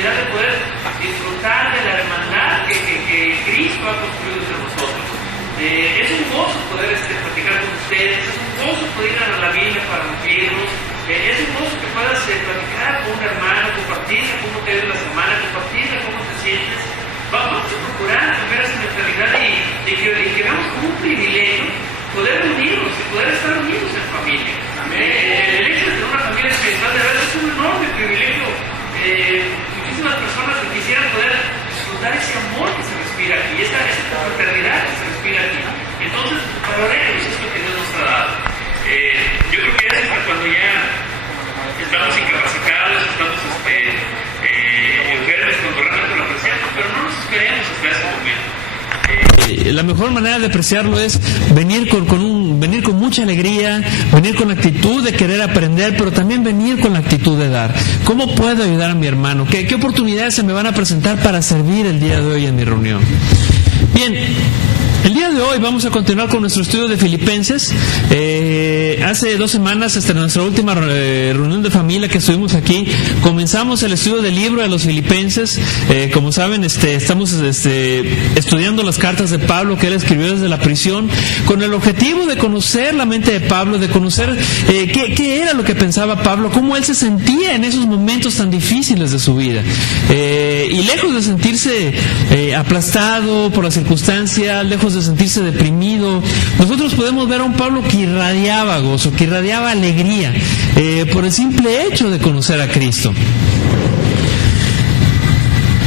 oportunidad de poder disfrutar de la hermandad que Cristo ha construido entre nosotros. Es un gozo poder platicar con ustedes, es un gozo poder ir a la Biblia para nutrirnos, es un gozo que puedas platicar con un hermano, compartirle cómo te ha ido la semana, compartirle cómo te sientes. Vamos a procurar cambiar esa mentalidad y que veamos como un privilegio poder unirnos y poder estar unidos en familia. El hecho de tener una familia espiritual de verdad es un enorme privilegio. Muchísimas personas quisieran poder disfrutar ese amor que se respira aquí, esa fraternidad que se respira aquí. Entonces, valoremos esto que Dios nos ha dado. Yo creo que es cuando ya estamos incapacitados, estamos enfermos, cuando realmente lo apreciamos, pero no nos esperemos hasta ese momento. La mejor manera de apreciarlo es venir venir con mucha alegría, venir con la actitud de querer aprender, pero también venir con la actitud de dar. ¿Cómo puedo ayudar a mi hermano? ¿Qué oportunidades se me van a presentar para servir el día de hoy en mi reunión? Bien, el día de hoy vamos a continuar con nuestro estudio de Filipenses. Hace 2 semanas, en nuestra última reunión de familia que estuvimos aquí, comenzamos el estudio del libro de los Filipenses. Como saben, estamos estudiando las cartas de Pablo que él escribió desde la prisión, con el objetivo de conocer la mente de Pablo, de conocer qué era lo que pensaba Pablo, cómo él se sentía en esos momentos tan difíciles de su vida. Y lejos de sentirse aplastado por las circunstancias, lejos de sentirse deprimido, nosotros podemos ver a un Pablo que irradiaba gozo, que irradiaba alegría por el simple hecho de conocer a Cristo.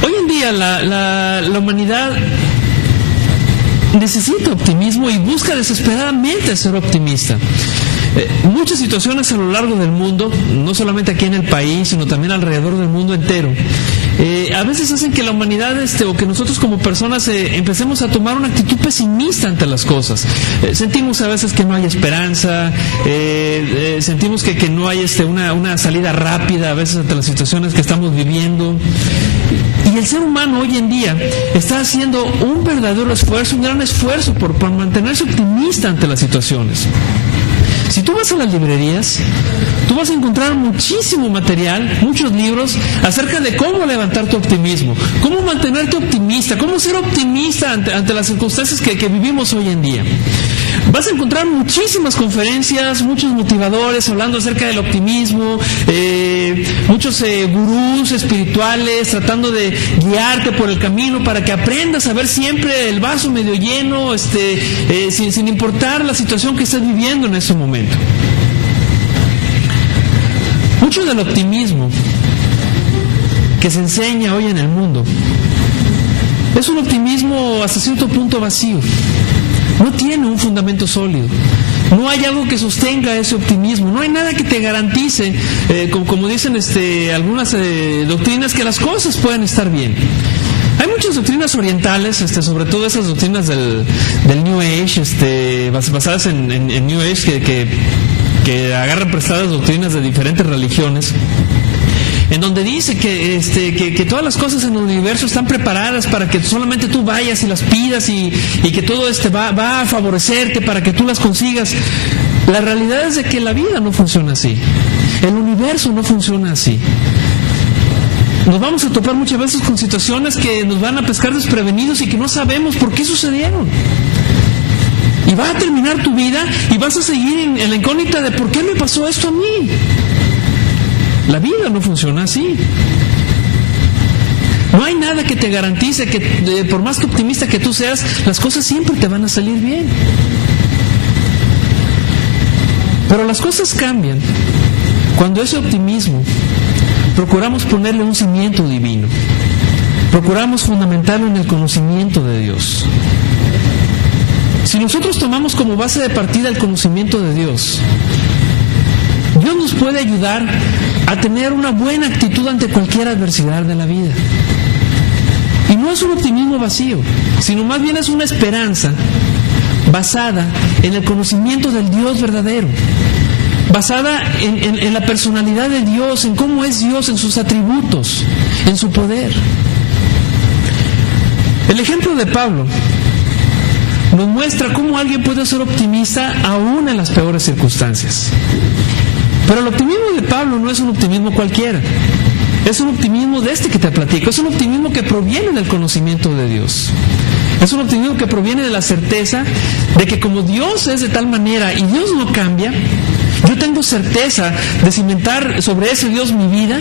Hoy en día la humanidad necesita optimismo y busca desesperadamente ser optimista. Muchas situaciones a lo largo del mundo, no solamente aquí en el país, sino también alrededor del mundo entero, a veces hacen que la humanidad o que nosotros como personas empecemos a tomar una actitud pesimista ante las cosas. Sentimos a veces que no hay esperanza, sentimos que no hay una salida rápida a veces ante las situaciones que estamos viviendo. Y el ser humano hoy en día está haciendo un verdadero esfuerzo, un gran esfuerzo por mantenerse optimista ante las situaciones. Si tú vas a las librerías, tú vas a encontrar muchísimo material, muchos libros acerca de cómo levantar tu optimismo, cómo mantenerte optimista, cómo ser optimista ante las circunstancias que vivimos hoy en día. Vas a encontrar muchísimas conferencias, muchos motivadores hablando acerca del optimismo, muchos gurús espirituales tratando de guiarte por el camino para que aprendas a ver siempre el vaso medio lleno, sin importar la situación que estés viviendo en ese momento. Mucho del optimismo que se enseña hoy en el mundo es un optimismo hasta cierto punto vacío. No tiene un fundamento sólido. No hay algo que sostenga ese optimismo. No hay nada que te garantice, como dicen algunas doctrinas, que las cosas pueden estar bien. Hay muchas doctrinas orientales, sobre todo esas doctrinas del New Age, basadas en New Age, que agarran prestadas doctrinas de diferentes religiones, en donde dice que todas las cosas en el universo están preparadas para que solamente tú vayas y las pidas y que todo va a favorecerte para que tú las consigas. La realidad es de que la vida no funciona así. El universo no funciona así. Nos vamos a topar muchas veces con situaciones que nos van a pescar desprevenidos y que no sabemos por qué sucedieron. Y va a terminar tu vida y vas a seguir en la incógnita de ¿por qué me pasó esto a mí? La vida no funciona así. No hay nada que te garantice que por más que optimista que tú seas, las cosas siempre te van a salir bien. Pero las cosas cambian cuando ese optimismo procuramos ponerle un cimiento divino. Procuramos fundamentarlo en el conocimiento de Dios. Si nosotros tomamos como base de partida el conocimiento de Dios, Dios nos puede ayudar a tener una buena actitud ante cualquier adversidad de la vida. Y no es un optimismo vacío, sino más bien es una esperanza basada en el conocimiento del Dios verdadero, basada en la personalidad de Dios, en cómo es Dios, en sus atributos, en su poder. El ejemplo de Pablo nos muestra cómo alguien puede ser optimista aún en las peores circunstancias. Pero el optimismo de Pablo no es un optimismo cualquiera. es un optimismo de este que te platico, es un optimismo que proviene del conocimiento de Dios. Es un optimismo que proviene de la certeza de que como Dios es de tal manera y Dios no cambia, yo tengo certeza de cimentar sobre ese Dios mi vida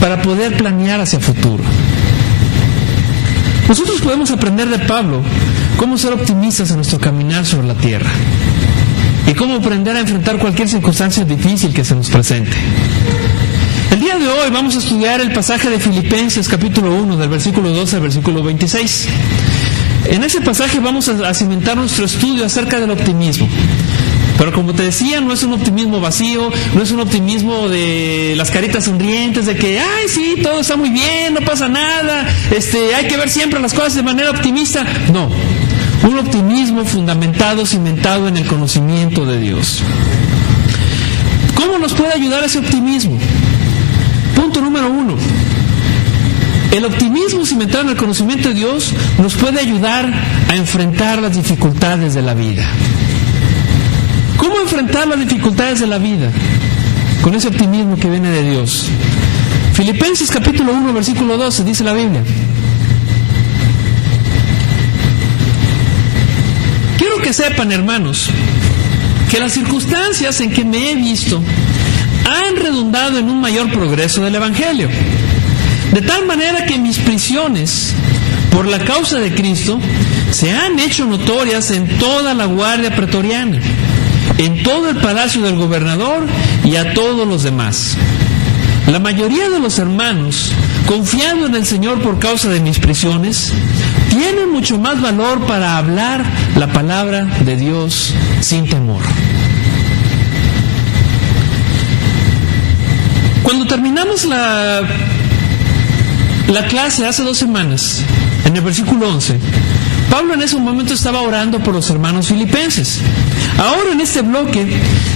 para poder planear hacia el futuro. Nosotros podemos aprender de Pablo cómo ser optimistas en nuestro caminar sobre la tierra y cómo aprender a enfrentar cualquier circunstancia difícil que se nos presente. El día de hoy vamos a estudiar el pasaje de Filipenses capítulo 1 del versículo 12 al versículo 26. En ese pasaje vamos a cimentar nuestro estudio acerca del optimismo. Pero como te decía, no es un optimismo vacío, no es un optimismo de las caritas sonrientes, de que, ay, sí, todo está muy bien, no pasa nada, hay que ver siempre las cosas de manera optimista. No, un optimismo fundamentado, cimentado en el conocimiento de Dios. ¿Cómo nos puede ayudar ese optimismo? Punto número 1. El optimismo cimentado en el conocimiento de Dios nos puede ayudar a enfrentar las dificultades de la vida. ¿Cómo enfrentar las dificultades de la vida? Con ese optimismo que viene de Dios. Filipenses capítulo 1, versículo 12, dice la Biblia. Quiero que sepan, hermanos, que las circunstancias en que me he visto han redundado en un mayor progreso del Evangelio. De tal manera que mis prisiones por la causa de Cristo se han hecho notorias en toda la guardia pretoriana, en todo el palacio del gobernador y a todos los demás. La mayoría de los hermanos, confiando en el Señor por causa de mis prisiones, tienen mucho más valor para hablar la palabra de Dios sin temor. Cuando terminamos la clase hace 2 semanas, en el versículo 11, Pablo en ese momento estaba orando por los hermanos filipenses. Ahora en este bloque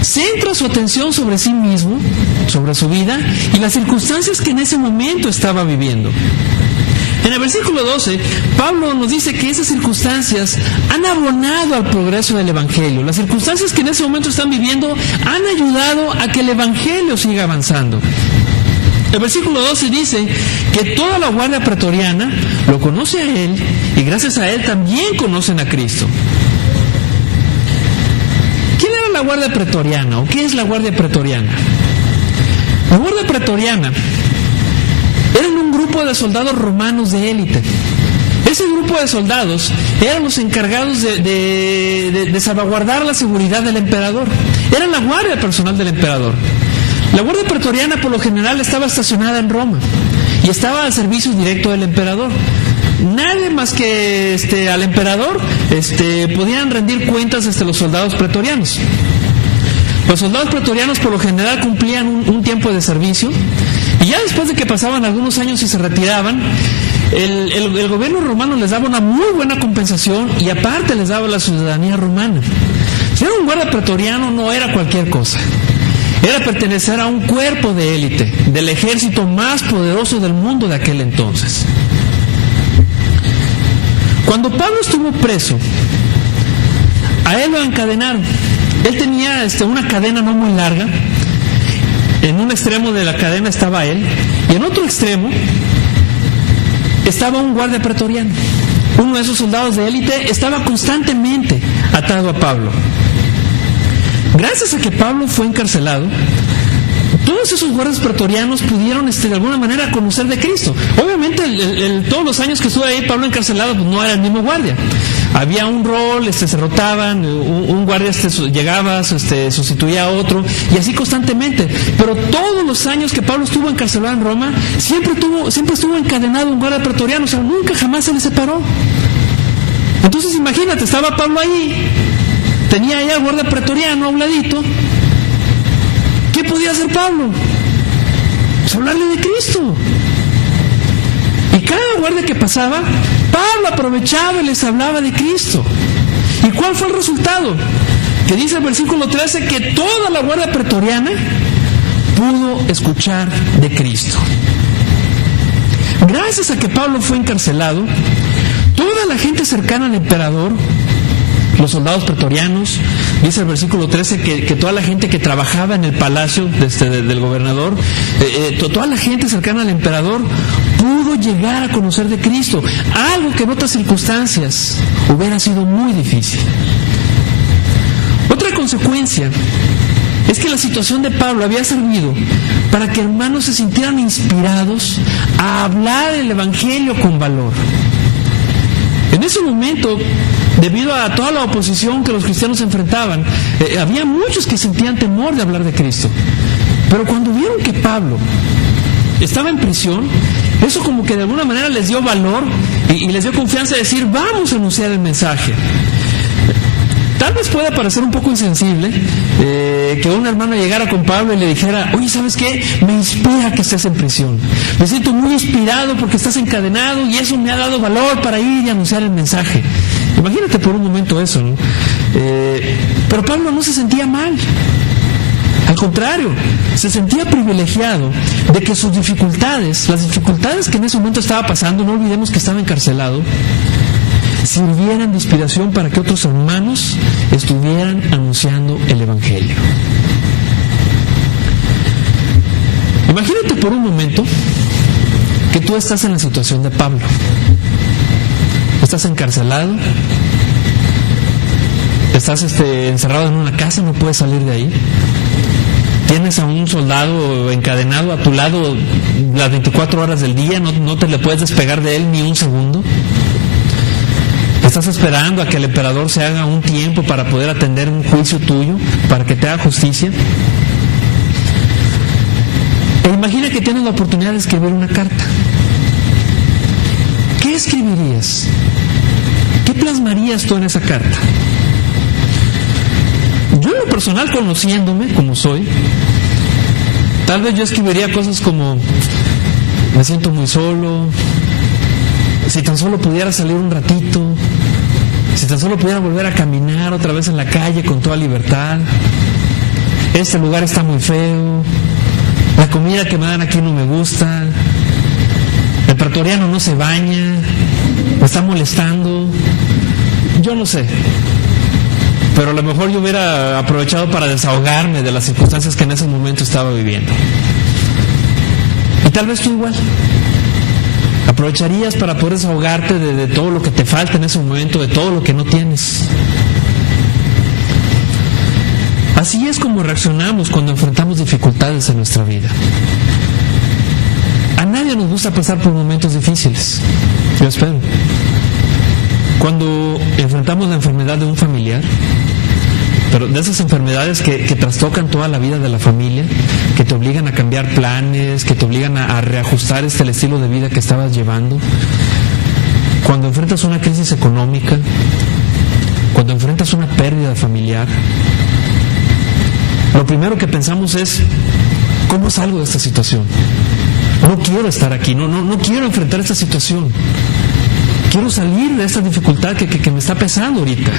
centra su atención sobre sí mismo, sobre su vida y las circunstancias que en ese momento estaba viviendo. En el versículo 12, Pablo nos dice que esas circunstancias han abonado al progreso del Evangelio. Las circunstancias que en ese momento están viviendo han ayudado a que el Evangelio siga avanzando. El versículo 12 dice que toda la guardia pretoriana lo conoce a él y gracias a él también conocen a Cristo. ¿Quién era la guardia pretoriana o qué es la guardia pretoriana? La guardia pretoriana eran un grupo de soldados romanos de élite. Ese grupo de soldados eran los encargados de salvaguardar la seguridad del emperador. Eran la guardia personal del emperador. La guardia pretoriana por lo general estaba estacionada en Roma y estaba al servicio directo del emperador. Nadie más que al emperador podían rendir cuentas los soldados pretorianos. Los soldados pretorianos por lo general cumplían un tiempo de servicio y ya después de que pasaban algunos años y se retiraban, el gobierno romano les daba una muy buena compensación y aparte les daba la ciudadanía romana. Ser un guardia pretoriano no era cualquier cosa. Era pertenecer a un cuerpo de élite, del ejército más poderoso del mundo de aquel entonces. Cuando Pablo estuvo preso, a él lo encadenaron. Él tenía una cadena no muy larga. En un extremo de la cadena estaba él, y en otro extremo estaba un guardia pretoriano. Uno de esos soldados de élite estaba constantemente atado a Pablo. Gracias a que Pablo fue encarcelado, todos esos guardias pretorianos pudieron de alguna manera conocer de Cristo. Obviamente todos los años que estuvo ahí Pablo encarcelado pues no era el mismo guardia. Había un rol, se rotaban, un guardia llegaba, sustituía a otro y así constantemente. Pero todos los años que Pablo estuvo encarcelado en Roma, siempre estuvo encadenado un guardia pretoriano, o sea, nunca jamás se le separó. Entonces imagínate, estaba Pablo ahí, tenía ahí al guardia pretoriano a un ladito. ¿Qué podía hacer Pablo? Pues hablarle de Cristo. Y cada guardia que pasaba, Pablo aprovechaba y les hablaba de Cristo. ¿Y cuál fue el resultado? Que dice el versículo 13 que toda la guardia pretoriana pudo escuchar de Cristo. Gracias a que Pablo fue encarcelado, toda la gente cercana al emperador los soldados pretorianos. Dice el versículo 13 que toda la gente que trabajaba en el palacio del gobernador, toda la gente cercana al emperador, pudo llegar a conocer de Cristo, algo que en otras circunstancias hubiera sido muy difícil. Otra consecuencia es que la situación de Pablo había servido para que hermanos se sintieran inspirados a hablar el Evangelio con valor. En ese momento, debido a toda la oposición que los cristianos enfrentaban, había muchos que sentían temor de hablar de Cristo. Pero cuando vieron que Pablo estaba en prisión, eso como que de alguna manera les dio valor y les dio confianza de decir, vamos a anunciar el mensaje. Tal vez pueda parecer un poco insensible que un hermano llegara con Pablo y le dijera, oye, ¿sabes qué? Me inspira que estés en prisión. Me siento muy inspirado porque estás encadenado y eso me ha dado valor para ir y anunciar el mensaje. Imagínate por un momento eso, ¿no? Pero Pablo no se sentía mal. Al contrario, se sentía privilegiado de que sus dificultades, las dificultades que en ese momento estaba pasando, no olvidemos que estaba encarcelado, sirvieran de inspiración para que otros hermanos estuvieran anunciando el Evangelio. Imagínate por un momento que tú estás en la situación de Pablo. Estás encarcelado, estás encerrado en una casa, no puedes salir de ahí. Tienes a un soldado encadenado a tu lado las 24 horas del día, no te le puedes despegar de él ni un segundo. Estás esperando a que el emperador se haga un tiempo para poder atender un juicio tuyo, para que te haga justicia. E imagina que tienes la oportunidad de escribir una carta. ¿Qué escribirías? ¿Qué plasmarías tú en esa carta? Yo en lo personal, conociéndome como soy, tal vez yo escribiría cosas como, me siento muy solo, si tan solo pudiera salir un ratito, si tan solo pudiera volver a caminar otra vez en la calle con toda libertad, este lugar está muy feo, la comida que me dan aquí no me gusta, el pretoriano no se baña, me está molestando, yo no sé. Pero a lo mejor yo hubiera aprovechado para desahogarme de las circunstancias que en ese momento estaba viviendo. Y tal vez tú igual. Aprovecharías para poder desahogarte de todo lo que te falta en ese momento, de todo lo que no tienes. Así es como reaccionamos cuando enfrentamos dificultades en nuestra vida. A nadie nos gusta pasar por momentos difíciles. Yo espero. Cuando enfrentamos la enfermedad de un familiar, pero de esas enfermedades que trastocan toda la vida de la familia, que te obligan a cambiar planes, que te obligan a reajustar el estilo de vida que estabas llevando, cuando enfrentas una crisis económica, cuando enfrentas una pérdida familiar, lo primero que pensamos es, ¿cómo salgo de esta situación? No quiero estar aquí, no quiero enfrentar esta situación. Quiero salir de esta dificultad que me está pesando ahorita.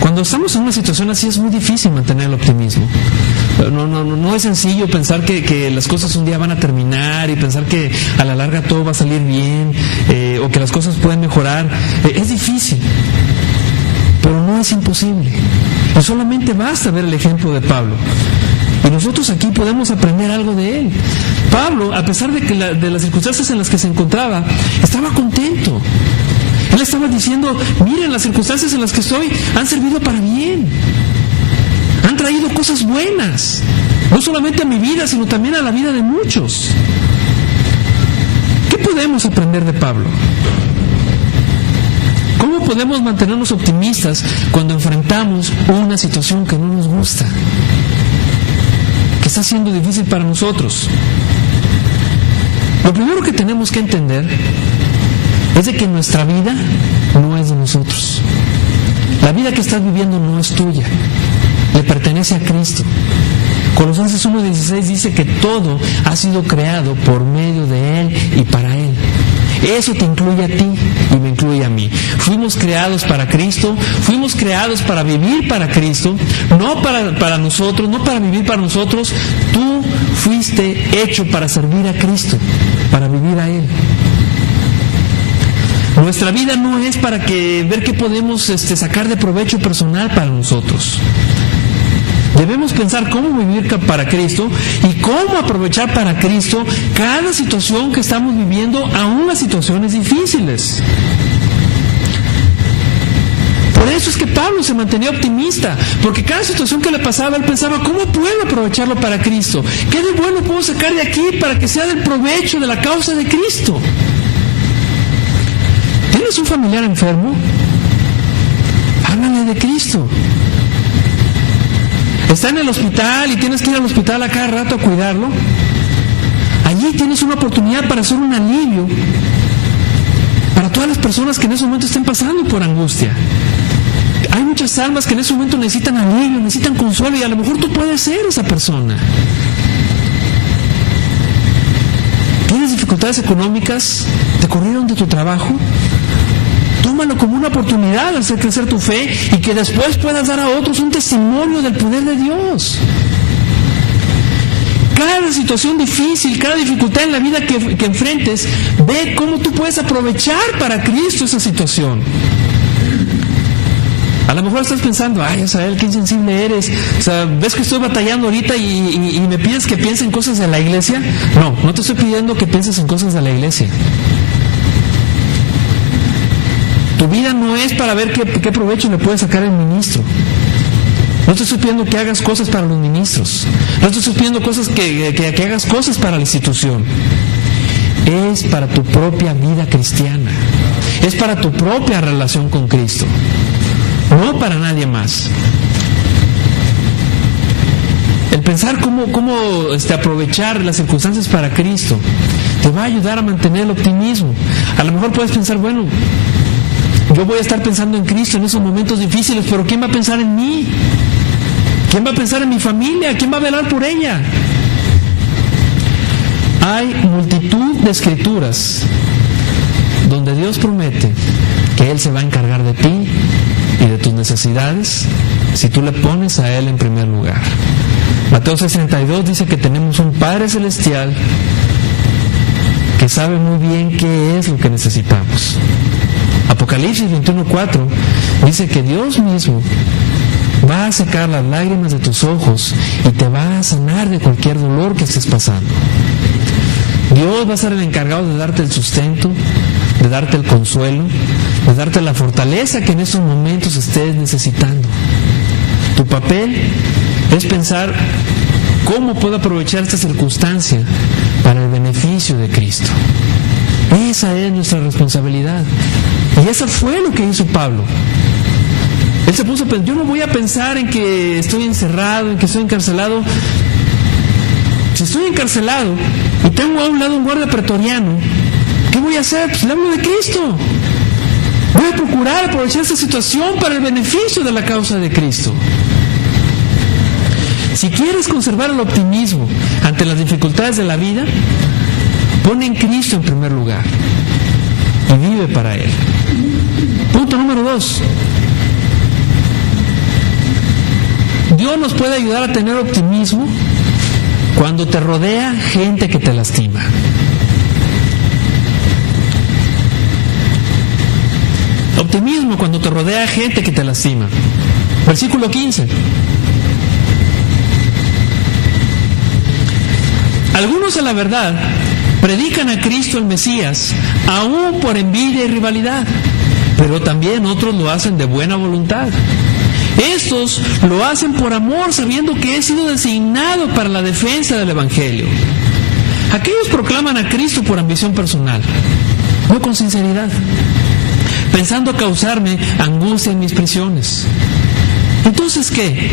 Cuando estamos en una situación así es muy difícil mantener el optimismo. No es sencillo pensar que las cosas un día van a terminar y pensar que a la larga todo va a salir bien o que las cosas pueden mejorar. Es difícil, pero no es imposible. Y solamente basta ver el ejemplo de Pablo. Y nosotros aquí podemos aprender algo de él. Pablo, a pesar de las circunstancias en las que se encontraba, estaba contento. Él estaba diciendo, miren, las circunstancias en las que estoy han servido para bien. Han traído cosas buenas. No solamente a mi vida, sino también a la vida de muchos. ¿Qué podemos aprender de Pablo? ¿Cómo podemos mantenernos optimistas cuando enfrentamos una situación que no nos gusta? Que está siendo difícil para nosotros. Lo primero que tenemos que entender es de que nuestra vida no es de nosotros. La vida que estás viviendo no es tuya, le pertenece a Cristo. Colosenses 1:16 dice que todo ha sido creado por medio de Él y para Él. Eso te incluye a ti y me incluye a mí. Fuimos creados para Cristo, fuimos creados para vivir para Cristo, no para nosotros, no para vivir para nosotros. Tú fuiste hecho para servir a Cristo, para vivir a Él. Nuestra vida no es para ver qué podemos sacar de provecho personal para nosotros. Debemos pensar cómo vivir para Cristo y cómo aprovechar para Cristo cada situación que estamos viviendo, aún las situaciones difíciles. Por eso es que Pablo se mantenía optimista, porque cada situación que le pasaba, él pensaba, ¿cómo puedo aprovecharlo para Cristo? ¿Qué de bueno puedo sacar de aquí para que sea del provecho de la causa de Cristo? ¿Tienes un familiar enfermo? Háblale de Cristo. Está en el hospital y tienes que ir al hospital a cada rato a cuidarlo. Allí tienes una oportunidad para hacer un alivio para todas las personas que en ese momento estén pasando por angustia. Hay muchas almas que en ese momento necesitan alivio, necesitan consuelo, y a lo mejor tú puedes ser esa persona. ¿Tienes dificultades económicas? ¿Te corrieron de tu trabajo? Tómalo como una oportunidad de hacer crecer tu fe y que después puedas dar a otros un testimonio del poder de Dios. Cada situación difícil, cada dificultad en la vida que enfrentes, ve cómo tú puedes aprovechar para Cristo esa situación. A lo mejor estás pensando, ay, Asael, qué insensible eres. O sea, ves que estoy batallando ahorita y me pides que piense en cosas de la iglesia. No te estoy pidiendo que pienses en cosas de la iglesia. Tu vida no es para ver qué provecho le puede sacar el ministro. No te estoy pidiendo que hagas cosas para los ministros. No te estoy pidiendo que hagas cosas para la institución. Es para tu propia vida cristiana. Es para tu propia relación con Cristo. No para nadie más. El pensar cómo aprovechar las circunstancias para Cristo te va a ayudar a mantener el optimismo. A lo mejor puedes pensar, bueno, yo voy a estar pensando en Cristo en esos momentos difíciles, pero ¿quién va a pensar en mí? ¿Quién va a pensar en mi familia? ¿Quién va a velar por ella? Hay multitud de escrituras donde Dios promete que Él se va a encargar de ti y de tus necesidades si tú le pones a Él en primer lugar. Mateo 6:32 dice que tenemos un Padre Celestial que sabe muy bien qué es lo que necesitamos. Apocalipsis 21:4 dice que Dios mismo va a secar las lágrimas de tus ojos y te va a sanar de cualquier dolor que estés pasando. Dios va a ser el encargado de darte el sustento, de darte el consuelo, de darte la fortaleza que en estos momentos estés necesitando. Tu papel es pensar cómo puedo aprovechar esta circunstancia para el beneficio de Cristo. Esa es nuestra responsabilidad. Y eso fue lo que hizo Pablo. Él se puso a pensar, yo no voy a pensar en que estoy encerrado, en que estoy encarcelado. Si estoy encarcelado y tengo a un lado un guardia pretoriano, ¿qué voy a hacer? Pues le hablo de Cristo. Voy a procurar aprovechar esta situación para el beneficio de la causa de Cristo. Si quieres conservar el optimismo ante las dificultades de la vida, pon en Cristo en primer lugar y vive para Él. Punto número 2. Dios nos puede ayudar a tener optimismo cuando te rodea gente que te lastima. Optimismo cuando te rodea gente que te lastima. Versículo 15. Algunos, a la verdad, predican a Cristo el Mesías, aún por envidia y rivalidad, pero también otros lo hacen de buena voluntad. Estos lo hacen por amor, sabiendo que he sido designado para la defensa del Evangelio. Aquellos proclaman a Cristo por ambición personal, no con sinceridad, pensando causarme angustia en mis prisiones. Entonces, ¿qué?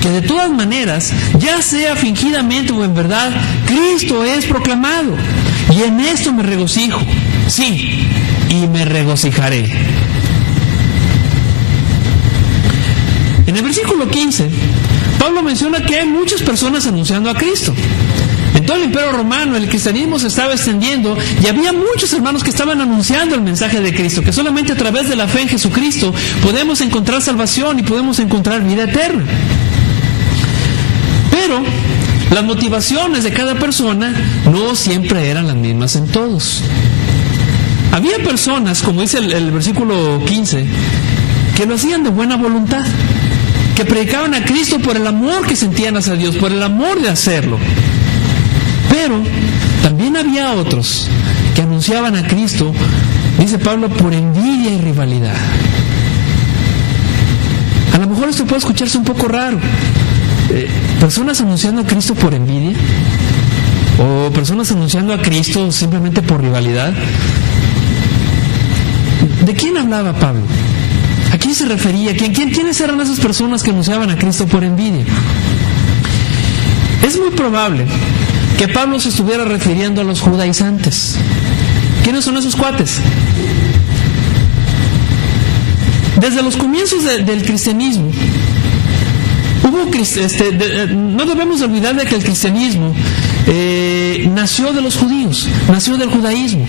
Que de todas maneras, ya sea fingidamente o en verdad, Cristo es proclamado, y en esto me regocijo, sí, y me regocijaré. En el versículo 15, Pablo menciona que hay muchas personas anunciando a Cristo. En todo el Imperio Romano el cristianismo se estaba extendiendo y había muchos hermanos que estaban anunciando el mensaje de Cristo, que solamente a través de la fe en Jesucristo podemos encontrar salvación y podemos encontrar vida eterna. Pero las motivaciones de cada persona no siempre eran las mismas en todos. Había personas, como dice el versículo 15, que lo hacían de buena voluntad, que predicaban a Cristo por el amor que sentían hacia Dios, por el amor de hacerlo. Pero también había otros que anunciaban a Cristo, dice Pablo, por envidia y rivalidad. A lo mejor esto puede escucharse un poco raro. ¿Personas anunciando a Cristo por envidia? ¿O personas anunciando a Cristo simplemente por rivalidad? ¿De quién hablaba Pablo? ¿A quién se refería? ¿Quiénes eran esas personas que anunciaban a Cristo por envidia? Es muy probable que Pablo se estuviera refiriendo a los judaizantes. ¿Quiénes son esos cuates? Desde los comienzos del cristianismo, no debemos olvidar de que el cristianismo nació de los judíos, nació del judaísmo.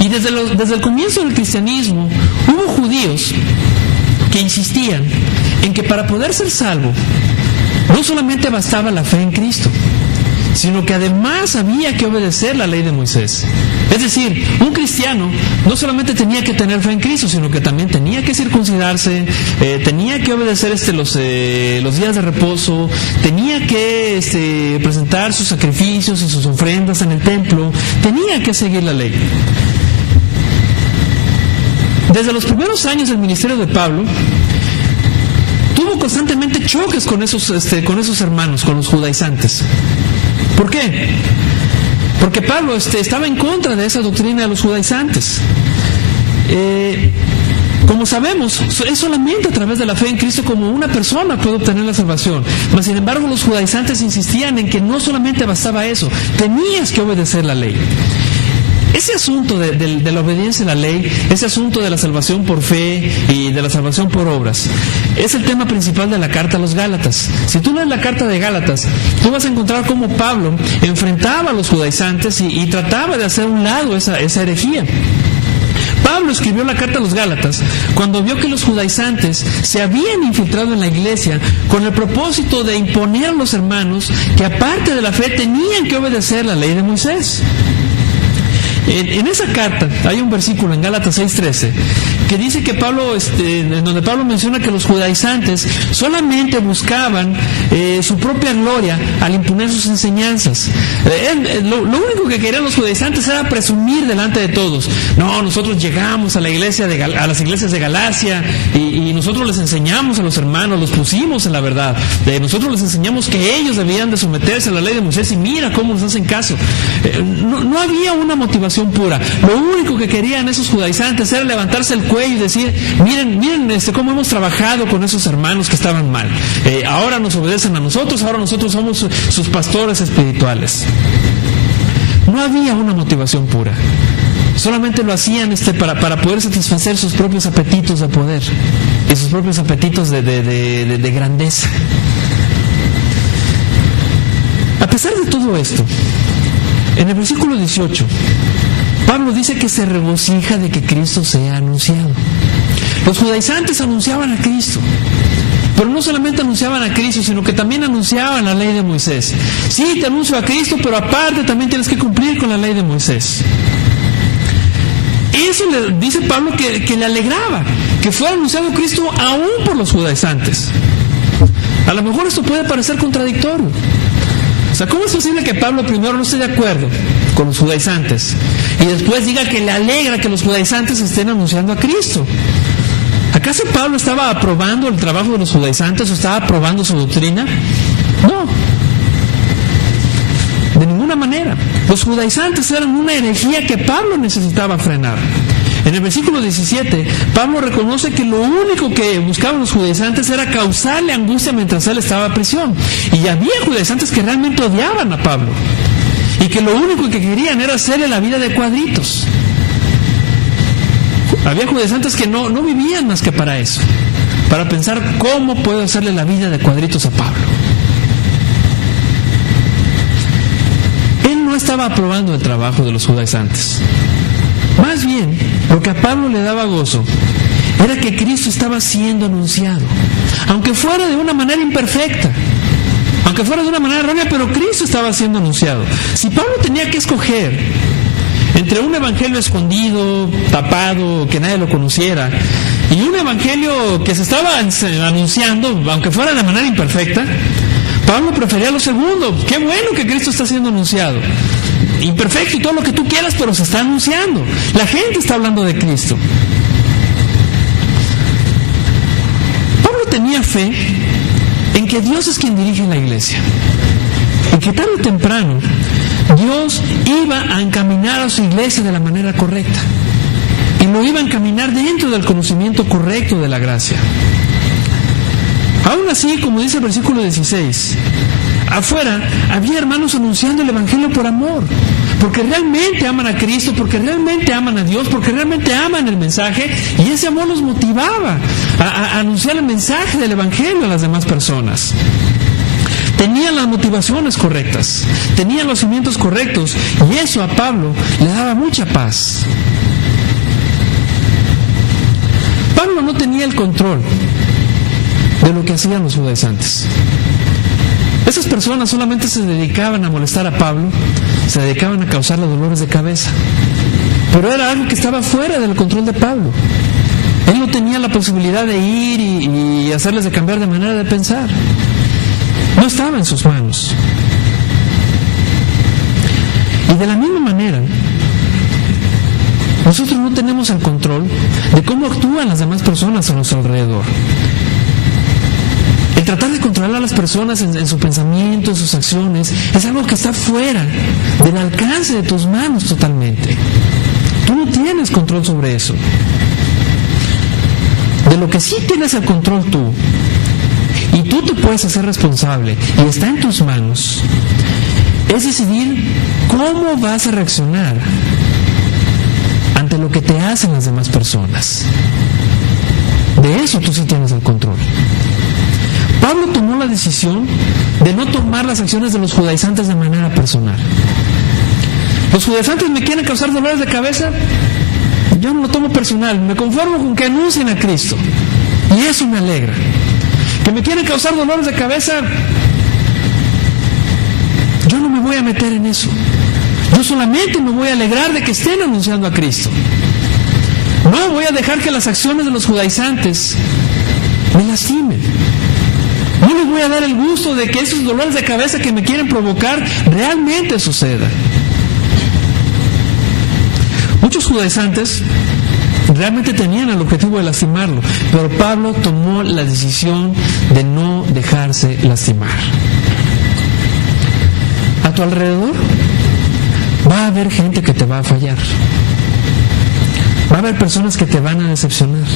Y desde el comienzo del cristianismo hubo judíos que insistían en que para poder ser salvo no solamente bastaba la fe en Cristo, sino que además había que obedecer la ley de Moisés. Es decir, un cristiano no solamente tenía que tener fe en Cristo, sino que también tenía que circuncidarse, tenía que obedecer los días de reposo, tenía que presentar sus sacrificios y sus ofrendas en el templo, tenía que seguir la ley. Desde los primeros años del ministerio de Pablo, tuvo constantemente choques con esos hermanos, con los judaizantes. ¿Por qué? Porque Pablo estaba en contra de esa doctrina de los judaizantes. Como sabemos, es solamente a través de la fe en Cristo como una persona puede obtener la salvación. Mas sin embargo, los judaizantes insistían en que no solamente bastaba eso, tenías que obedecer la ley. Ese asunto de la obediencia a la ley, ese asunto de la salvación por fe y de la salvación por obras, es el tema principal de la carta a los Gálatas. Si tú lees la carta de Gálatas, tú vas a encontrar cómo Pablo enfrentaba a los judaizantes y trataba de hacer a un lado esa herejía. Pablo escribió la carta a los Gálatas cuando vio que los judaizantes se habían infiltrado en la iglesia con el propósito de imponer a los hermanos que aparte de la fe tenían que obedecer la ley de Moisés. En esa carta hay un versículo en Gálatas 6:13 que dice que Pablo, en donde Pablo menciona que los judaizantes solamente buscaban su propia gloria al imponer sus enseñanzas. Lo único que querían los judaizantes era presumir delante de todos. No, nosotros llegamos a las iglesias de Galacia y nosotros les enseñamos a los hermanos, los pusimos en la verdad. Nosotros les enseñamos que ellos debían de someterse a la ley de Moisés y mira cómo nos hacen caso. No había una motivación pura. Lo único que querían esos judaizantes era levantarse el cuello y decir, miren cómo hemos trabajado con esos hermanos que estaban mal. Ahora nos obedecen a nosotros, ahora nosotros somos sus pastores espirituales. No había una motivación pura. Solamente lo hacían para poder satisfacer sus propios apetitos de poder y sus propios apetitos de grandeza. A pesar de todo esto, en el versículo 18, Pablo dice que se regocija de que Cristo sea anunciado. Los judaizantes anunciaban a Cristo, pero no solamente anunciaban a Cristo, sino que también anunciaban la ley de Moisés. Sí, te anuncio a Cristo, pero aparte también tienes que cumplir con la ley de Moisés. Eso le dice Pablo que le alegraba, que fuera anunciado Cristo aún por los judaizantes. A lo mejor esto puede parecer contradictorio. O sea, ¿cómo es posible que Pablo primero no esté de acuerdo con los judaizantes y después diga que le alegra que los judaizantes estén anunciando a Cristo? ¿Acaso Pablo estaba aprobando el trabajo de los judaizantes o estaba aprobando su doctrina? No, de ninguna manera. Los judaizantes eran una herejía que Pablo necesitaba frenar. En el versículo 17, Pablo reconoce que lo único que buscaban los judaizantes era causarle angustia mientras él estaba en prisión. Y había judaizantes que realmente odiaban a Pablo y que lo único que querían era hacerle la vida de cuadritos. Había judaizantes que no vivían más que para eso, para pensar cómo puedo hacerle la vida de cuadritos a Pablo. Él no estaba aprobando el trabajo de los judaizantes. Más bien, lo que a Pablo le daba gozo era que Cristo estaba siendo anunciado, aunque fuera de una manera imperfecta, aunque fuera de una manera errónea, pero Cristo estaba siendo anunciado. Si Pablo tenía que escoger entre un evangelio escondido, tapado, que nadie lo conociera, y un evangelio que se estaba anunciando, aunque fuera de manera imperfecta, Pablo prefería lo segundo. Qué bueno que Cristo está siendo anunciado. Imperfecto y todo lo que tú quieras, pero se está anunciando. La gente está hablando de Cristo. Pablo tenía fe en que Dios es quien dirige la iglesia. En que tarde o temprano Dios iba a encaminar a su iglesia de la manera correcta. Y lo iba a encaminar dentro del conocimiento correcto de la gracia. Aún así, como dice el versículo 16, afuera había hermanos anunciando el evangelio por amor, porque realmente aman a Cristo, porque realmente aman a Dios, porque realmente aman el mensaje, y ese amor los motivaba a anunciar el mensaje del evangelio a las demás personas. Tenían las motivaciones correctas, tenían los cimientos correctos, y eso a Pablo le daba mucha paz. Pablo no tenía el control de lo que hacían los judaizantes. Esas personas solamente se dedicaban a molestar a Pablo, se dedicaban a causarle dolores de cabeza. Pero era algo que estaba fuera del control de Pablo. Él no tenía la posibilidad de ir y hacerles de cambiar de manera de pensar. No estaba en sus manos. Y de la misma manera, nosotros no tenemos el control de cómo actúan las demás personas a nuestro alrededor. El tratar de controlar a las personas en su pensamiento, en sus acciones, es algo que está fuera del alcance de tus manos totalmente. Tú no tienes control sobre eso. De lo que sí tienes el control tú, y tú te puedes hacer responsable, y está en tus manos, es decidir cómo vas a reaccionar ante lo que te hacen las demás personas. De eso tú sí tienes el control. Pablo tomó la decisión de no tomar las acciones de los judaizantes de manera personal. Los judaizantes me quieren causar dolores de cabeza, yo no lo tomo personal, me conformo con que anuncien a Cristo, y eso me alegra. Que me quieren causar dolores de cabeza, yo no me voy a meter en eso. Yo solamente me voy a alegrar de que estén anunciando a Cristo. No voy a dejar que las acciones de los judaizantes me lastimen. No les voy a dar el gusto de que esos dolores de cabeza que me quieren provocar realmente sucedan. Muchos judaizantes realmente tenían el objetivo de lastimarlo, pero Pablo tomó la decisión de no dejarse lastimar. A tu alrededor va a haber gente que te va a fallar. Va a haber personas que te van a decepcionar.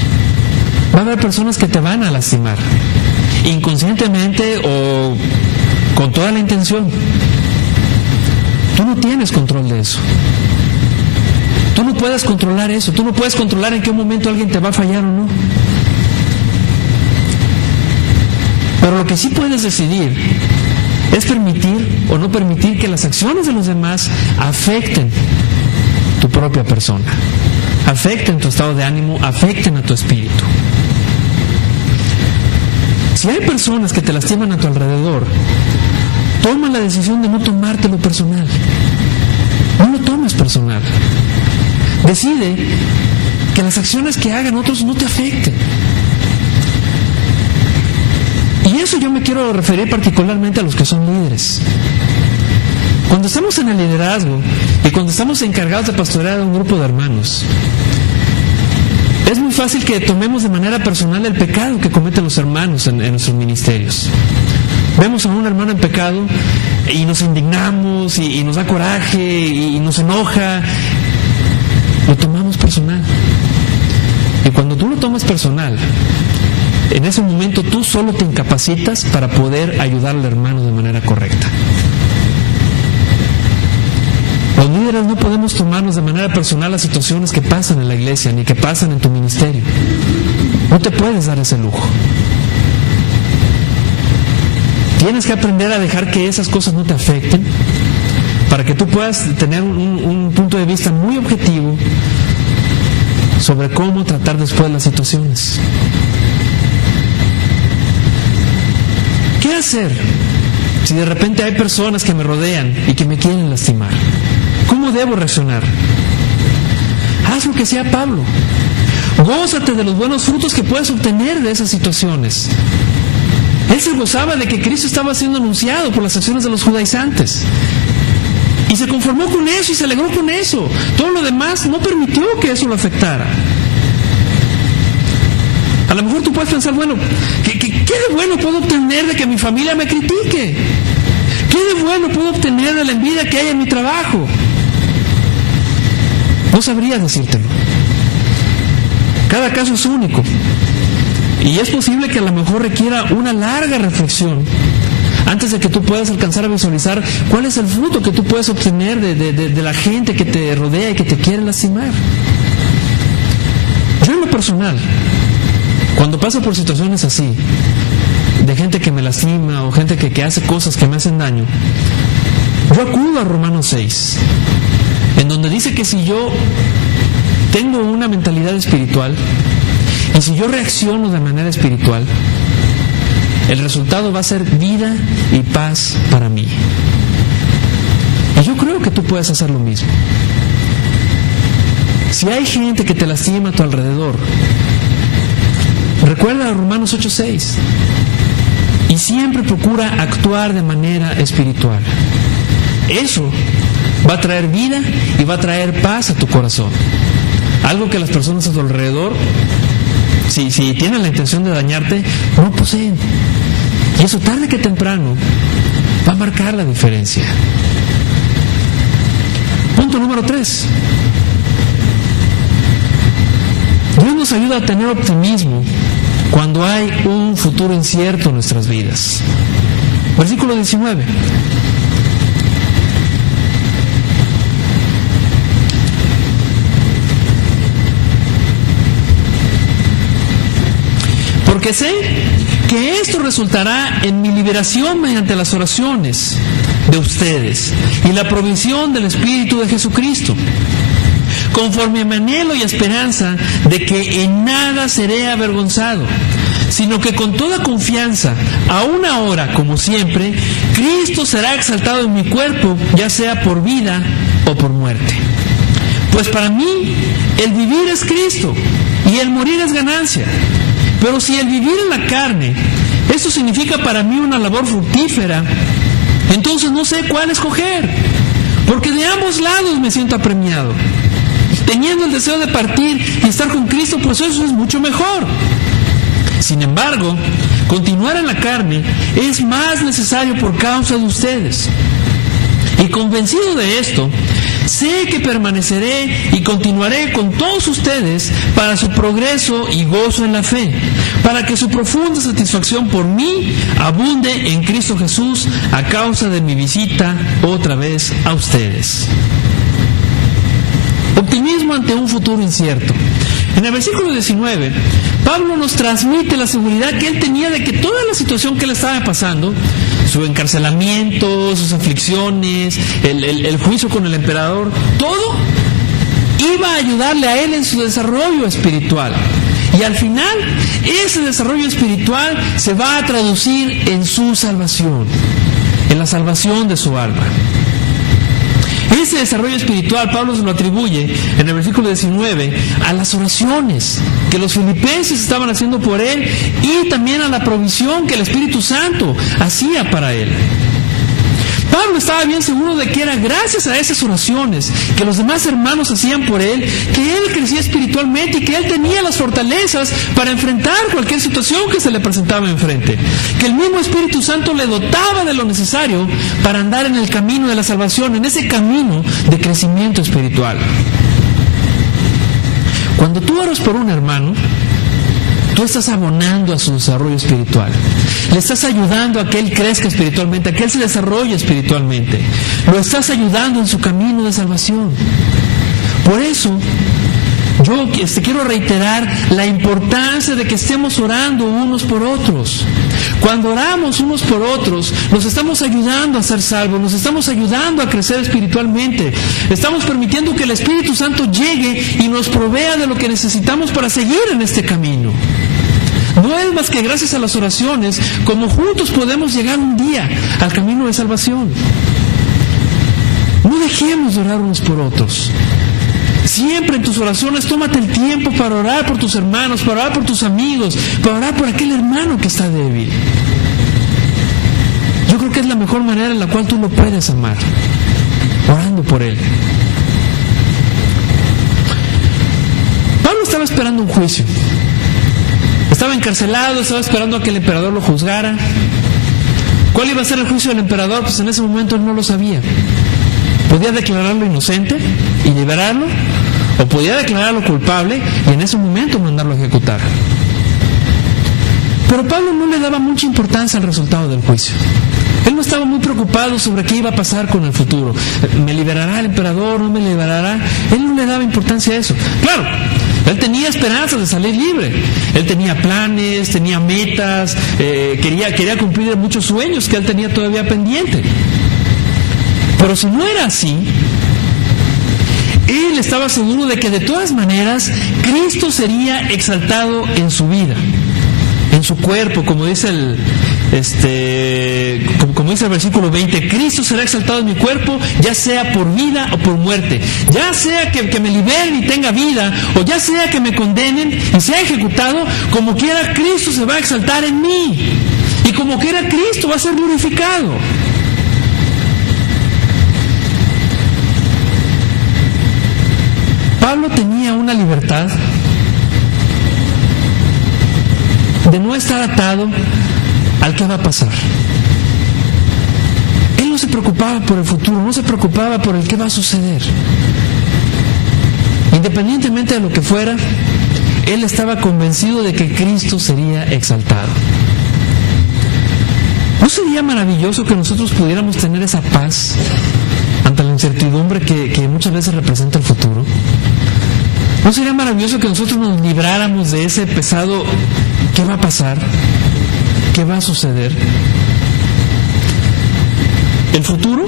Va a haber personas que te van a lastimar, inconscientemente o con toda la intención. Tú no tienes control de eso. Tú no puedes controlar eso. Tú no puedes controlar en qué momento alguien te va a fallar o no. Pero lo que sí puedes decidir es permitir o no permitir que las acciones de los demás afecten tu propia persona, afecten tu estado de ánimo, afecten a tu espíritu. Si hay personas que te lastiman a tu alrededor, toma la decisión de no tomártelo personal. No lo tomes personal. Decide que las acciones que hagan otros no te afecten. Y eso yo me quiero referir particularmente a los que son líderes. Cuando estamos en el liderazgo y cuando estamos encargados de pastorear a un grupo de hermanos, es muy fácil que tomemos de manera personal el pecado que cometen los hermanos en nuestros ministerios. Vemos a un hermano en pecado y nos indignamos y nos da coraje y nos enoja. Lo tomamos personal. Y cuando tú lo tomas personal, en ese momento tú solo te incapacitas para poder ayudar al hermano de manera correcta. Los líderes no podemos tomarnos de manera personal las situaciones que pasan en la iglesia ni que pasan en tu ministerio. No te puedes dar ese lujo. Tienes que aprender a dejar que esas cosas no te afecten para que tú puedas tener un punto de vista muy objetivo sobre cómo tratar después las situaciones. ¿Qué hacer si de repente hay personas que me rodean y que me quieren lastimar? ¿Cómo debo reaccionar? haz lo que sea Pablo. Gózate de los buenos frutos que puedes obtener de esas situaciones. Él se gozaba de que Cristo estaba siendo anunciado por las acciones de los judaizantes. Y se conformó con eso y se alegró con eso. Todo lo demás no permitió que eso lo afectara. A lo mejor tú puedes pensar, bueno, ¿qué de bueno puedo obtener de que mi familia me critique? ¿Qué de bueno puedo obtener de la envidia que hay en mi trabajo? No sabría decírtelo. Cada caso es único. Y es posible que a lo mejor requiera una larga reflexión antes de que tú puedas alcanzar a visualizar cuál es el fruto que tú puedes obtener de la gente que te rodea y que te quiere lastimar. Yo en lo personal, cuando paso por situaciones así, de gente que me lastima o gente que hace cosas que me hacen daño, yo acudo a Romanos 6, en donde dice que si yo tengo una mentalidad espiritual y si yo reacciono de manera espiritual, el resultado va a ser vida y paz para mí. Y yo creo que tú puedes hacer lo mismo. Si hay gente que te lastima a tu alrededor, recuerda a Romanos 8:6 y siempre procura actuar de manera espiritual. Eso va a traer vida y va a traer paz a tu corazón. Algo que las personas a tu alrededor, si tienen la intención de dañarte, no poseen. Y eso tarde que temprano va a marcar la diferencia. Punto número 3. Dios nos ayuda a tener optimismo cuando hay un futuro incierto en nuestras vidas. Versículo 19. Porque sé que esto resultará en mi liberación mediante las oraciones de ustedes y la provisión del Espíritu de Jesucristo, conforme a mi anhelo y esperanza de que en nada seré avergonzado, sino que con toda confianza, aún ahora como siempre, Cristo será exaltado en mi cuerpo, ya sea por vida o por muerte. Pues para mí el vivir es Cristo y el morir es ganancia. Pero si el vivir en la carne, eso significa para mí una labor fructífera, entonces no sé cuál escoger, porque de ambos lados me siento apremiado. Teniendo el deseo de partir y estar con Cristo, pues eso es mucho mejor. Sin embargo, continuar en la carne es más necesario por causa de ustedes. Y convencido de esto, sé que permaneceré y continuaré con todos ustedes para su progreso y gozo en la fe, para que su profunda satisfacción por mí abunde en Cristo Jesús a causa de mi visita otra vez a ustedes. Optimismo ante un futuro incierto. En el versículo 19, Pablo nos transmite la seguridad que él tenía de que toda la situación que le estaba pasando, su encarcelamiento, sus aflicciones, el juicio con el emperador, todo iba a ayudarle a él en su desarrollo espiritual. Y al final, ese desarrollo espiritual se va a traducir en su salvación, en la salvación de su alma. Ese desarrollo espiritual Pablo se lo atribuye en el versículo 19 a las oraciones que los filipenses estaban haciendo por él y también a la provisión que el Espíritu Santo hacía para él. Pablo estaba bien seguro de que era gracias a esas oraciones que los demás hermanos hacían por él, que él crecía espiritualmente y que él tenía las fortalezas para enfrentar cualquier situación que se le presentaba enfrente. Que el mismo Espíritu Santo le dotaba de lo necesario para andar en el camino de la salvación, en ese camino de crecimiento espiritual. Cuando tú oras por un hermano, tú estás abonando a su desarrollo espiritual. Le estás ayudando a que él crezca espiritualmente, a que él se desarrolle espiritualmente. Lo estás ayudando en su camino de salvación. Por eso, yo quiero reiterar la importancia de que estemos orando unos por otros. Cuando oramos unos por otros, nos estamos ayudando a ser salvos, nos estamos ayudando a crecer espiritualmente. Estamos permitiendo que el Espíritu Santo llegue y nos provea de lo que necesitamos para seguir en este camino. No es más que gracias a las oraciones como juntos podemos llegar un día al camino de salvación. No dejemos de orar unos por otros. Siempre en tus oraciones tómate el tiempo para orar por tus hermanos, para orar por tus amigos, para orar por aquel hermano que está débil. Yo creo que es la mejor manera en la cual tú lo puedes amar, orando por él. Pablo estaba esperando un juicio. Estaba encarcelado, estaba esperando a que el emperador lo juzgara. ¿Cuál iba a ser el juicio del emperador? Pues en ese momento él no lo sabía. Podía declararlo inocente y liberarlo, o podía declararlo culpable y en ese momento mandarlo a ejecutar. Pero Pablo no le daba mucha importancia al resultado del juicio. Él no estaba muy preocupado sobre qué iba a pasar con el futuro. ¿Me liberará el emperador? ¿No me liberará? Él no le daba importancia a eso. Claro, él tenía esperanzas de salir libre. Él tenía planes, tenía metas, quería cumplir muchos sueños que él tenía todavía pendiente. Pero si no era así, él estaba seguro de que de todas maneras Cristo sería exaltado en su vida, en su cuerpo, como dice como dice el versículo 20, Cristo será exaltado en mi cuerpo, ya sea por vida o por muerte, ya sea que me liberen y tenga vida, o ya sea que me condenen y sea ejecutado, como quiera Cristo se va a exaltar en mí, y como quiera Cristo va a ser glorificado. Pablo tenía una libertad de no estar atado al que va a pasar. Él no se preocupaba por el futuro, no se preocupaba por el que va a suceder. Independientemente de lo que fuera, él estaba convencido de que Cristo sería exaltado. ¿No sería maravilloso que nosotros pudiéramos tener esa paz ante la incertidumbre que muchas veces representa el futuro? ¿No sería maravilloso que nosotros nos libráramos de ese pesado qué va a pasar? ¿Qué va a suceder? El futuro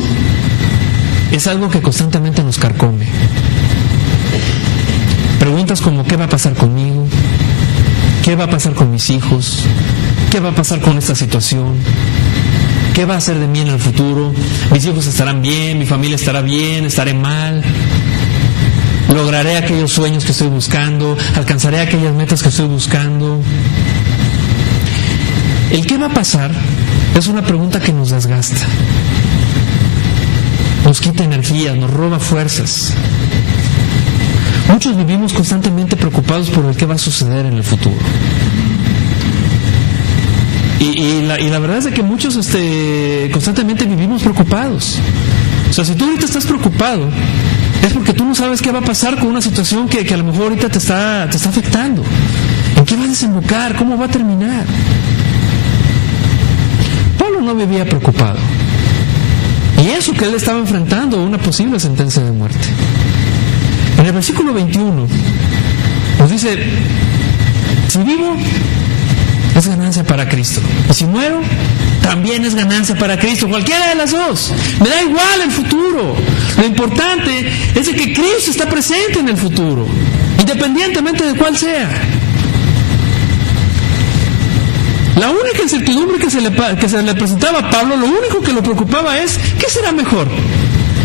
es algo que constantemente nos carcome. Preguntas como ¿qué va a pasar conmigo? ¿Qué va a pasar con mis hijos? ¿Qué va a pasar con esta situación? ¿Qué va a hacer de mí en el futuro? ¿Mis hijos estarán bien? ¿Mi familia estará bien? ¿Estaré mal? ¿Lograré aquellos sueños que estoy buscando? ¿Alcanzaré aquellas metas que estoy buscando? El qué va a pasar es una pregunta que nos desgasta, nos quita energía, nos roba fuerzas. Muchos vivimos constantemente preocupados por el qué va a suceder en el futuro. Y la verdad es de que muchos constantemente vivimos preocupados. O sea, si tú ahorita estás preocupado, es porque tú no sabes qué va a pasar con una situación que a lo mejor ahorita te está afectando. ¿En qué va a desembocar? ¿Cómo va a terminar? Pablo no vivía preocupado. Y eso que él estaba enfrentando una posible sentencia de muerte. En el versículo 21 nos dice, si vivo, es ganancia para Cristo. Y si muero, también es ganancia para Cristo. Cualquiera de las dos. Me da igual el futuro. Lo importante es de que Cristo está presente en el futuro, independientemente de cuál sea. La única incertidumbre que se le presentaba a Pablo, lo único que lo preocupaba es, ¿qué será mejor?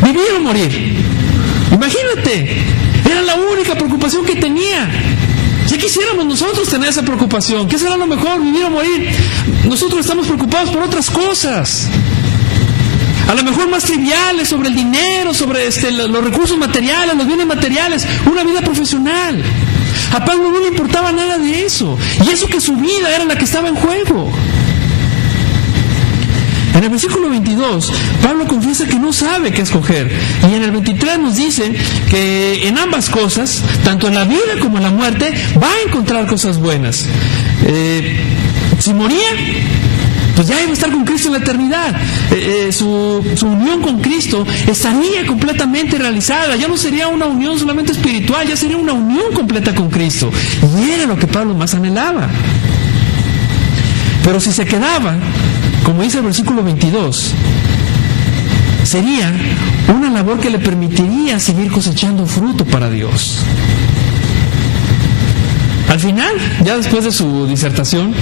¿Vivir o morir? Imagínate, era la única preocupación que tenía. Si quisiéramos nosotros tener esa preocupación, ¿qué será lo mejor, vivir o morir? Nosotros estamos preocupados por otras cosas, a lo mejor más triviales, sobre el dinero, sobre los recursos materiales, los bienes materiales, una vida profesional. A Pablo no le importaba nada de eso, y eso que su vida era la que estaba en juego. En el versículo 22, Pablo confiesa que no sabe qué escoger. Y en el 23 nos dice que en ambas cosas, tanto en la vida como en la muerte, va a encontrar cosas buenas. Si moría, pues ya iba a estar con Cristo en la eternidad. Su unión con Cristo estaría completamente realizada. Ya no sería una unión solamente espiritual, ya sería una unión completa con Cristo. Y era lo que Pablo más anhelaba. Pero si se quedaba, como dice el versículo 22, sería una labor que le permitiría seguir cosechando fruto para Dios. Al final, ya después de su disertación,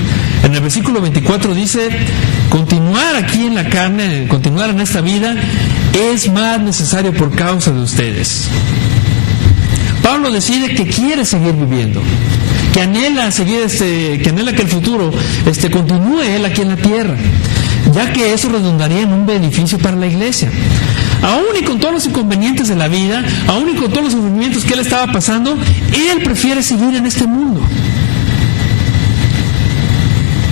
en el versículo 24 dice, continuar aquí en la carne, continuar en esta vida, es más necesario por causa de ustedes. Pablo decide que quiere seguir viviendo, que anhela que el futuro continúe él aquí en la tierra, ya que eso redundaría en un beneficio para la iglesia. Aún y con todos los inconvenientes de la vida, aún y con todos los sufrimientos que él estaba pasando, él prefiere seguir en este mundo.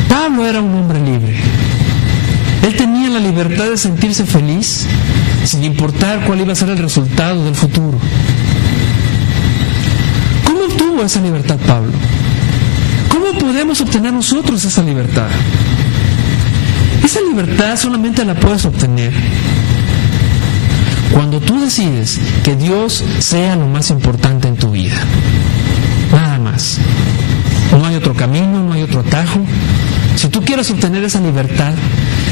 Pablo era un hombre libre. Él tenía la libertad de sentirse feliz sin importar cuál iba a ser el resultado del futuro. ¿Cómo obtuvo esa libertad Pablo? ¿Cómo podemos obtener nosotros esa libertad? Esa libertad solamente la puedes obtener cuando tú decides que Dios sea lo más importante en tu vida. Nada más. No hay otro camino, no hay otro atajo. Si tú quieres obtener esa libertad,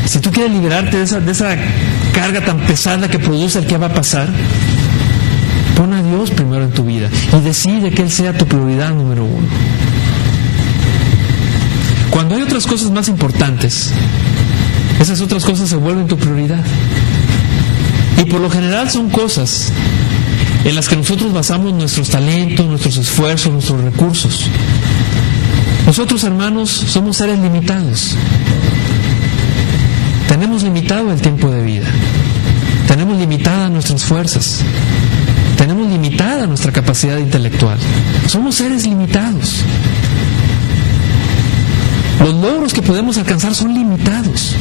si tú quieres liberarte de esa carga tan pesada que produce el que va a pasar, pon a Dios primero en tu vida y decide que Él sea tu prioridad número uno. Cuando hay otras cosas más importantes, esas otras cosas se vuelven tu prioridad. Y por lo general son cosas en las que nosotros basamos nuestros talentos, nuestros esfuerzos, nuestros recursos. Nosotros, hermanos, somos seres limitados. Tenemos limitado el tiempo de vida. Tenemos limitadas nuestras fuerzas. Tenemos limitada nuestra capacidad intelectual. Somos seres limitados. Los logros que podemos alcanzar son limitados.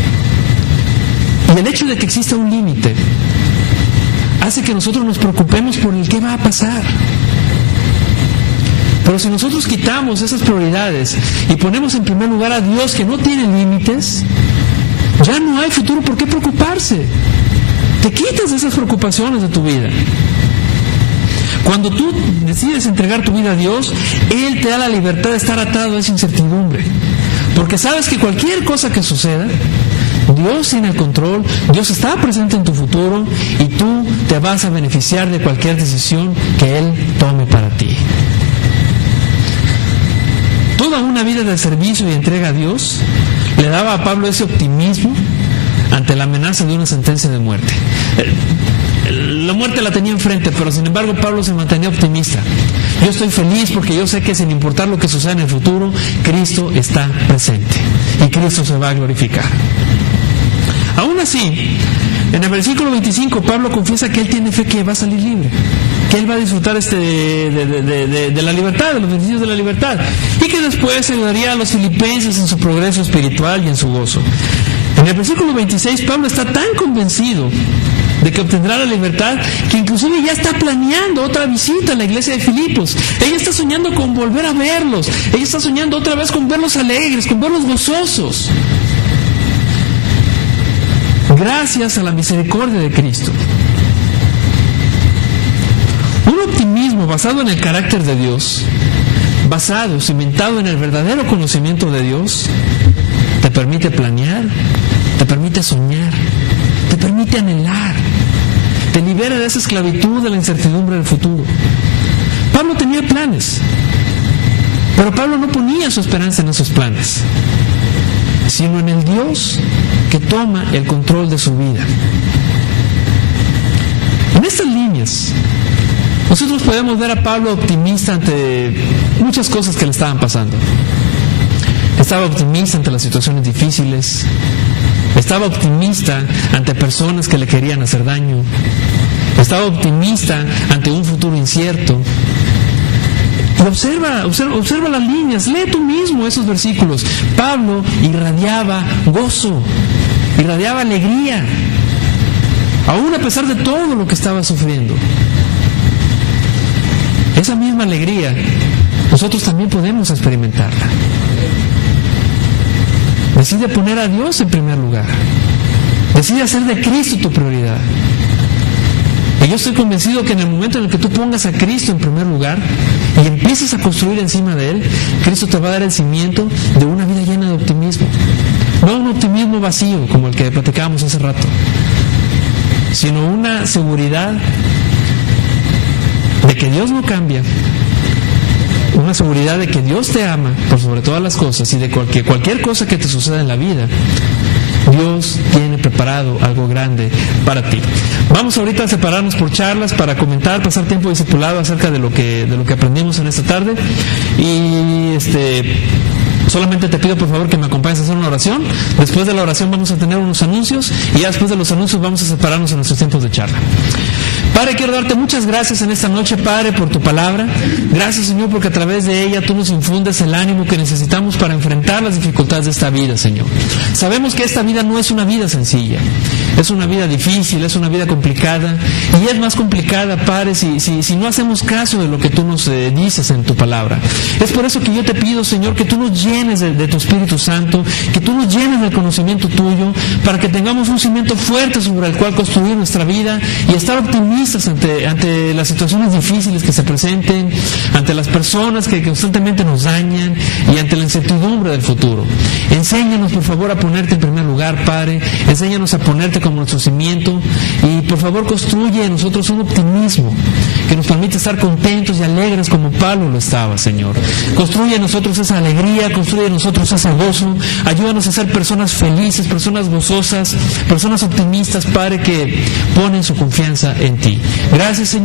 Y el hecho de que exista un límite hace que nosotros nos preocupemos por el qué va a pasar. Pero si nosotros quitamos esas prioridades y ponemos en primer lugar a Dios, que no tiene límites, ya no hay futuro por qué preocuparse. Te quitas esas preocupaciones de tu vida. Cuando tú decides entregar tu vida a Dios, Él te da la libertad de estar atado a esa incertidumbre. Porque sabes que cualquier cosa que suceda, Dios tiene el control, Dios está presente en tu futuro y tú te vas a beneficiar de cualquier decisión que Él tome para ti. Toda una vida de servicio y entrega a Dios le daba a Pablo ese optimismo ante la amenaza de una sentencia de muerte. La muerte la tenía enfrente, pero sin embargo Pablo se mantenía optimista. Yo estoy feliz porque yo sé que sin importar lo que suceda en el futuro, Cristo está presente y Cristo se va a glorificar. Aún así, en el versículo 25, Pablo confiesa que él tiene fe que va a salir libre, que él va a disfrutar de la libertad, de los beneficios de la libertad, y que después ayudaría a los filipenses en su progreso espiritual y en su gozo. En el versículo 26, Pablo está tan convencido de que obtendrá la libertad que inclusive ya está planeando otra visita a la iglesia de Filipos. Ella está soñando con volver a verlos, ella está soñando otra vez con verlos alegres, con verlos gozosos. Gracias a la misericordia de Cristo. Un optimismo basado en el carácter de Dios, basado, cimentado en el verdadero conocimiento de Dios, te permite planear, te permite soñar, te permite anhelar, te libera de esa esclavitud de la incertidumbre del futuro. Pablo tenía planes, pero Pablo no ponía su esperanza en esos planes, sino en el Dios que toma el control de su vida. En estas líneas, nosotros podemos ver a Pablo optimista ante muchas cosas que le estaban pasando. Estaba optimista ante las situaciones difíciles, estaba optimista ante personas que le querían hacer daño, estaba optimista ante un futuro incierto. Y observa las líneas, lee tú mismo esos versículos. Pablo irradiaba gozo, irradiaba alegría, aún a pesar de todo lo que estaba sufriendo. Esa misma alegría nosotros también podemos experimentarla. Decide poner a Dios en primer lugar. Decide hacer de Cristo tu prioridad. Y yo estoy convencido que en el momento en el que tú pongas a Cristo en primer lugar y empieces a construir encima de Él, Cristo te va a dar el cimiento de una vida llena de optimismo. No un optimismo vacío como el que platicábamos hace rato, sino una seguridad de que Dios no cambia, una seguridad de que Dios te ama por sobre todas las cosas y de cualquier cosa que te suceda en la vida, Dios tiene preparado algo grande para ti. Vamos ahorita a separarnos por charlas para comentar, pasar tiempo discipulado acerca de lo que aprendimos en esta tarde. Y solamente te pido por favor que me acompañes a hacer una oración. Después de la oración vamos a tener unos anuncios y ya después de los anuncios vamos a separarnos en nuestros tiempos de charla. Padre, quiero darte muchas gracias en esta noche, Padre, por tu palabra. Gracias, Señor, porque a través de ella tú nos infundes el ánimo que necesitamos para enfrentar las dificultades de esta vida, Señor. Sabemos que esta vida no es una vida sencilla, es una vida difícil, es una vida complicada, y es más complicada, Padre, si no hacemos caso de lo que tú nos dices en tu palabra. Es por eso que yo te pido, Señor, que tú nos llenes de tu Espíritu Santo, que tú nos llenes del conocimiento tuyo, para que tengamos un cimiento fuerte sobre el cual construir nuestra vida y estar optimistas ante las situaciones difíciles que se presenten, ante las personas que constantemente nos dañan y ante la incertidumbre del futuro. Enséñanos, por favor, a ponerte en primer lugar, Padre. Enséñanos a ponerte como nuestro cimiento y, por favor, construye en nosotros un optimismo que nos permite estar contentos y alegres como Pablo lo estaba, Señor. Construye en nosotros esa alegría, construye en nosotros ese gozo. Ayúdanos a ser personas felices, personas gozosas, personas optimistas, Padre, que ponen su confianza en ti. Gracias, Señor.